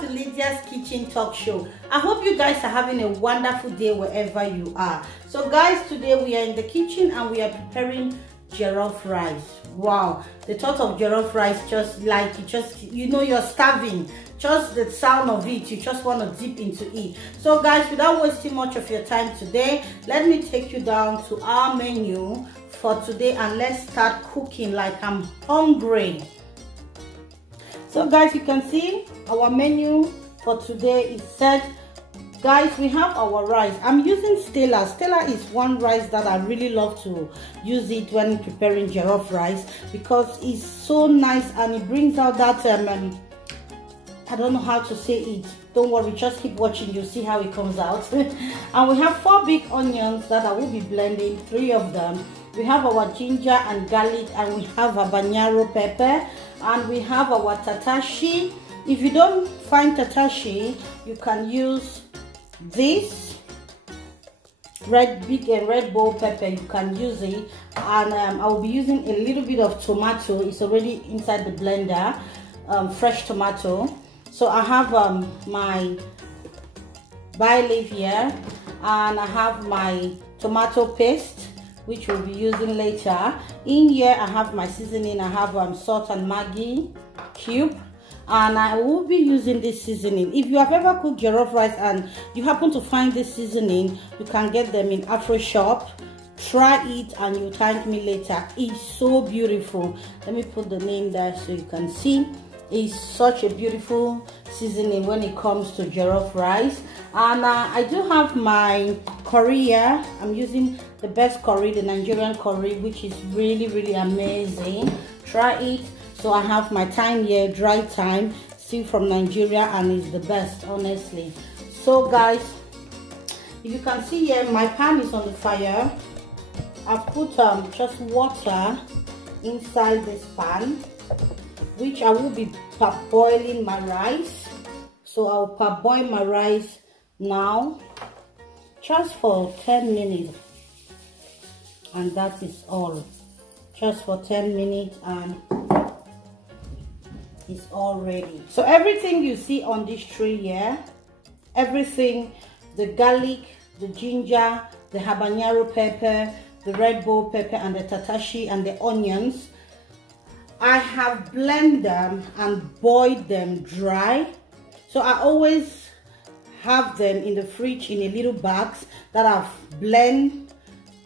back to Lydia's Kitchen Talk Show. I hope you guys are having a wonderful day wherever you are. So guys, today we are in the kitchen and we are preparing jollof rice. Wow, the thought of jollof rice, just like you know you're starving. Just the sound of it, you just want to dip into it. So guys, without wasting much of your time today, let me take you down to our menu for today and let's start cooking like I'm hungry. So guys, you can see our menu for today is set. Guys, we have our rice. I'm using Stella. Stella is one rice that I really love to use it when preparing jollof rice because it's so nice and it brings out that I don't know how to say it. Don't worry, just keep watching, you'll see how it comes out. And we have 4 big onions that I will be blending, 3 of them. We have our ginger and garlic, and we have a habanero pepper, and we have our tatashi. If you don't find tatashi, you can use this red bell pepper. You can use it, and I will be using a little bit of tomato. It's already inside the blender, fresh tomato. So I have my bay leaf here, and I have my tomato paste, which we'll be using later. In here I have my seasoning. I have salt and Maggi cube, and I will be using this seasoning. If you have ever cooked jollof rice and you happen to find this seasoning, you can get them in Afro shop. Try it and you'll thank me later. It's so beautiful. Let me put the name there so you can see. It's such a beautiful seasoning when it comes to jollof rice. And I do have my curry here. I'm using the best curry, the Nigerian curry, which is really amazing. Try it. So I have my thyme here, dry thyme, still from Nigeria, and it's the best, honestly. So guys, if you can see here, my pan is on the fire. I've put just water inside this pan, which I will be parboiling my rice. So I'll parboil my rice now just for 10 minutes, and that is all. Just for 10 minutes and it's all ready. So everything you see on this tray here, everything, the garlic, the ginger, the habanero pepper, the red bell pepper, and the tatashi, and the onions, I have blended them and boiled them dry. So I always have them in the fridge in a little bags that I've blended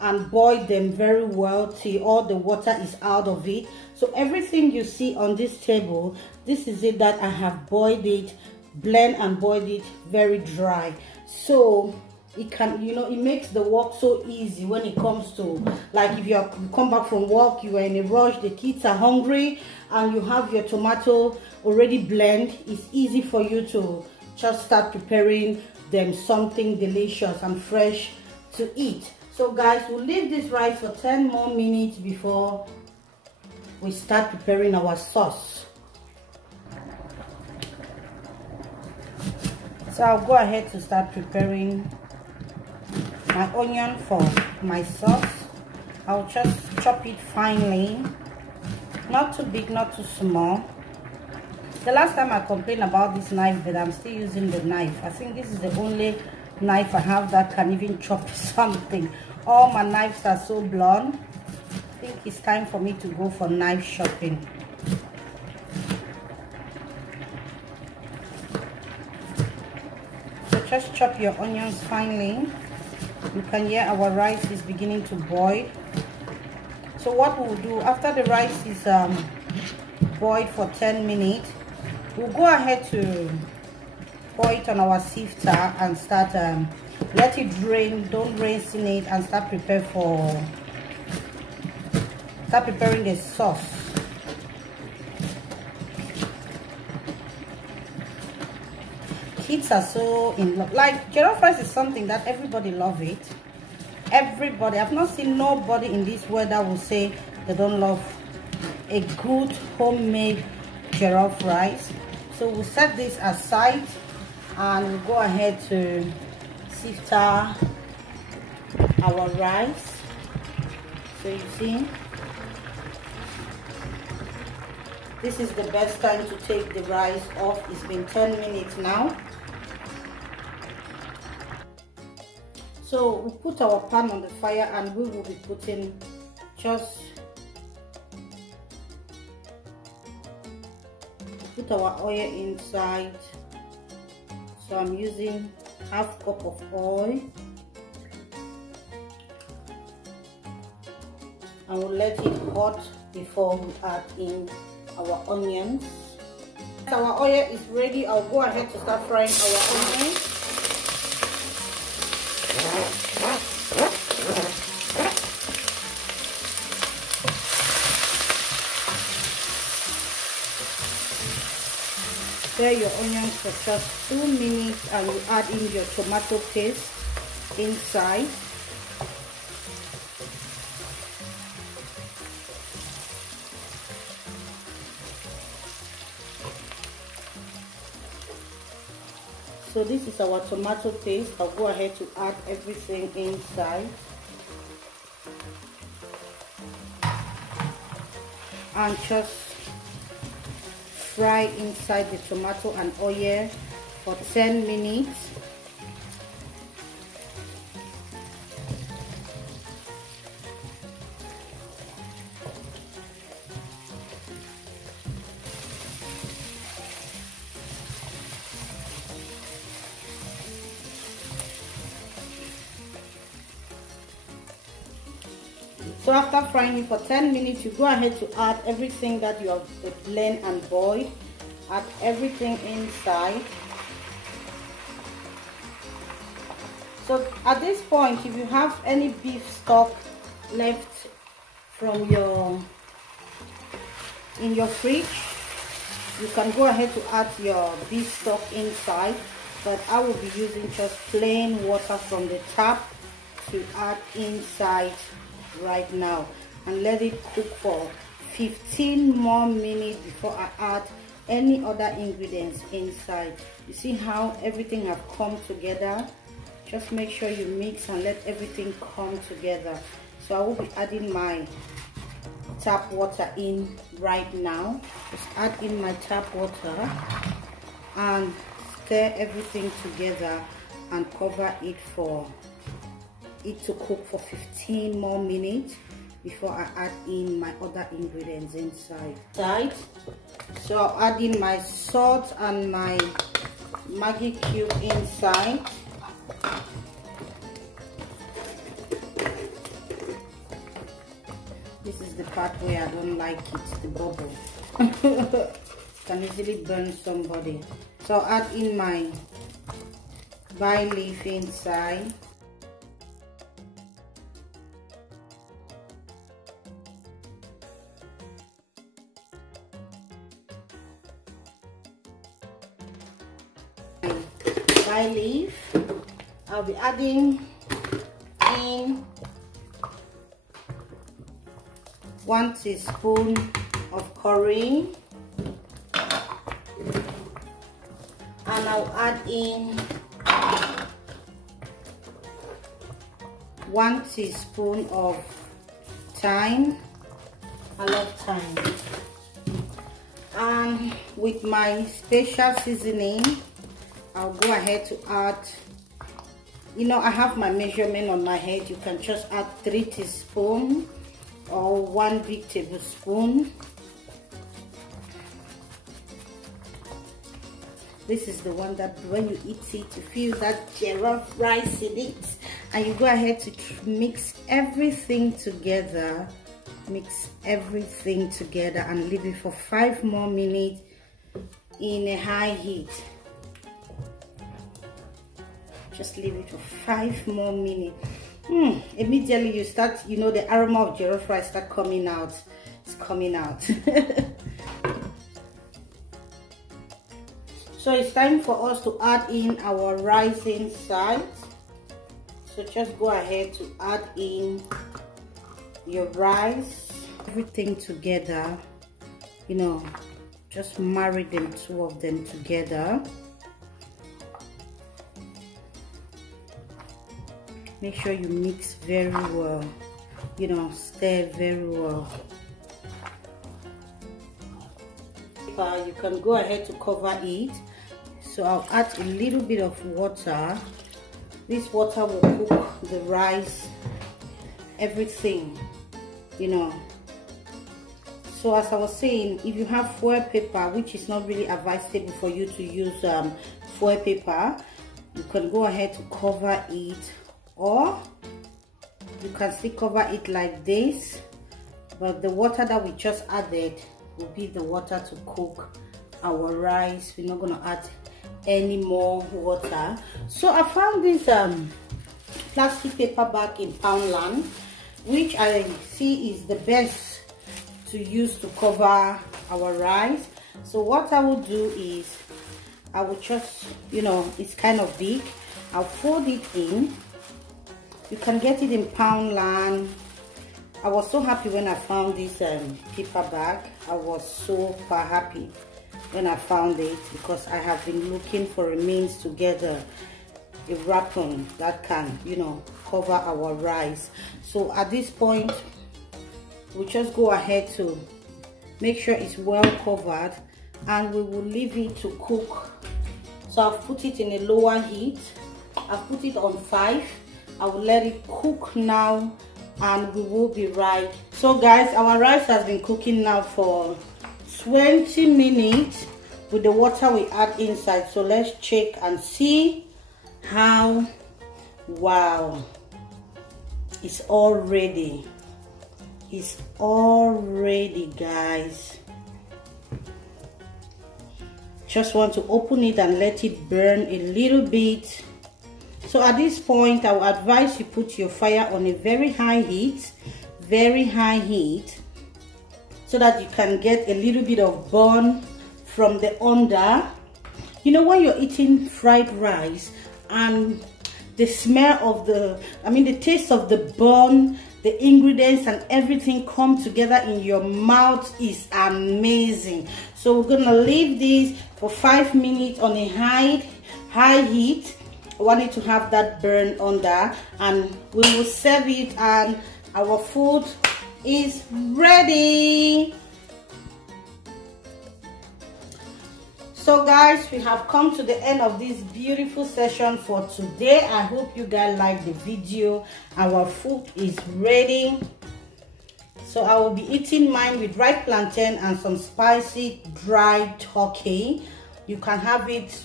and boiled them very well till all the water is out of it. So everything you see on this table, this is it that I have boiled it, blend and boiled it very dry. So it can, you know, it makes the work so easy when it comes to, like, if you come back from work, you are in a rush, the kids are hungry, and you have your tomato already blend. It's easy for you to just start preparing them something delicious and fresh to eat. So guys, we'll leave this rice for 10 more minutes before we start preparing our sauce. So I'll go ahead to start preparing my onion for my sauce. I'll just chop it finely, not too big, not too small. The last time I complained about this knife, but I'm still using the knife. I think this is the only knife I have that can even chop something. All my knives are so blunt. I think it's time for me to go for knife shopping. So just chop your onions finely. You can hear our rice is beginning to boil. So what we'll do after the rice is boiled for 10 minutes, we'll go ahead to pour it on our sifter and start let it drain. Don't rinse in it, and start preparing the sauce. Kids are so in love. Like, jollof rice is something that everybody love it. Everybody. I've not seen nobody in this world that will say they don't love a good homemade jollof rice. So we'll set this aside and we'll go ahead to sift our rice. So you see, this is the best time to take the rice off. It's been 10 minutes now. So we put our pan on the fire and we will be putting just put our oil inside. So I'm using half cup of oil. And we'll let it hot before we add in our onions. Our oil is ready. I'll go ahead to start frying our onions. Fry your onions for just 2 minutes and you add in your tomato paste inside. So this is our tomato paste. I'll go ahead to add everything inside. And just fry inside the tomato and oil for 10 minutes. So after frying it for 10 minutes, you go ahead to add everything that you have blended and boiled. Add everything inside. So at this point, if you have any beef stock left from in your fridge, you can go ahead to add your beef stock inside. But I will be using just plain water from the tap to add inside right now and let it cook for 15 more minutes before I add any other ingredients inside. You see how everything have come together? Just make sure you mix and let everything come together. So I will be adding my tap water in right now. Just add in my tap water and stir everything together and cover it for it to cook for 15 more minutes before I add in my other ingredients inside. So I'll add in my salt and my Maggi cube inside. This is the part where I don't like it, the bubble. Can easily burn somebody. So I'll add in my bay leaf inside. Bay leaf. I'll be adding in 1 teaspoon of curry, and I'll add in 1 teaspoon of thyme. I love thyme. And with my special seasoning, I'll go ahead to add, I have my measurement on my head. You can just add 3 teaspoons or 1 big tablespoon. This is the one that when you eat it, you feel that jollof rice in it. And you go ahead to mix everything together. Mix everything together and leave it for 5 more minutes in a high heat. Just leave it for 5 more minutes. Immediately you start, the aroma of jollof rice start coming out. It's coming out. So it's time for us to add in our rice inside. So just go ahead to add in your rice, everything together. Just marry them, 2 of them together. Make sure you mix very well, stir very well. paper, you can go ahead to cover it. So I'll add a little bit of water. This water will cook the rice, everything, you know. So as I was saying, if you have foil paper, which is not really advisable for you to use foil paper, you can go ahead to cover it, or you can still cover it like this, but the water that we just added will be the water to cook our rice. We're not going to add any more water. So I found this plastic paper bag in Poundland, which I see is the best to use to cover our rice. So what I will do is I will just, you know, it's kind of big, I'll fold it in. You can get it in Poundland. I was so happy when I found this paper bag. I was super happy when I found it, because I have been looking for a means to get a wrap-on that can, you know, cover our rice. So at this point, we'll just go ahead to make sure it's well covered, and we will leave it to cook. So I've put it in a lower heat. I've put it on 5. I will let it cook now, and we will be right. So guys, our rice has been cooking now for 20 minutes with the water we add inside. So let's check and see how, wow, it's all ready. It's all ready, guys. Just want to open it and let it burn a little bit. So at this point, I will advise you put your fire on a very high heat, so that you can get a little bit of burn from the under. You know, when you're eating fried rice and the smell of the taste of the bun, the ingredients and everything come together in your mouth is amazing. So we're gonna leave this for 5 minutes on a high heat. I want it to have that burn under, and we will serve it, and our food is ready. So guys, we have come to the end of this beautiful session for today. I hope you guys like the video. Our food is ready. So I will be eating mine with ripe plantain and some spicy dried turkey. You can have it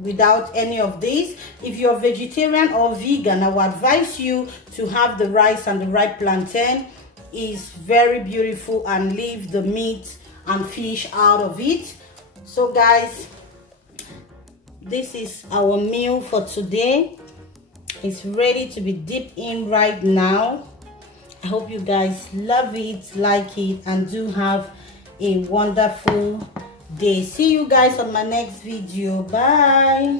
without any of these. If you're vegetarian or vegan, I would advise you to have the rice and the ripe plantain. It's very beautiful, and leave the meat and fish out of it. So guys, this is our meal for today. It's ready to be dipped in right now. I hope you guys love it, like it, and do have a wonderful day. See you guys on my next video. Bye.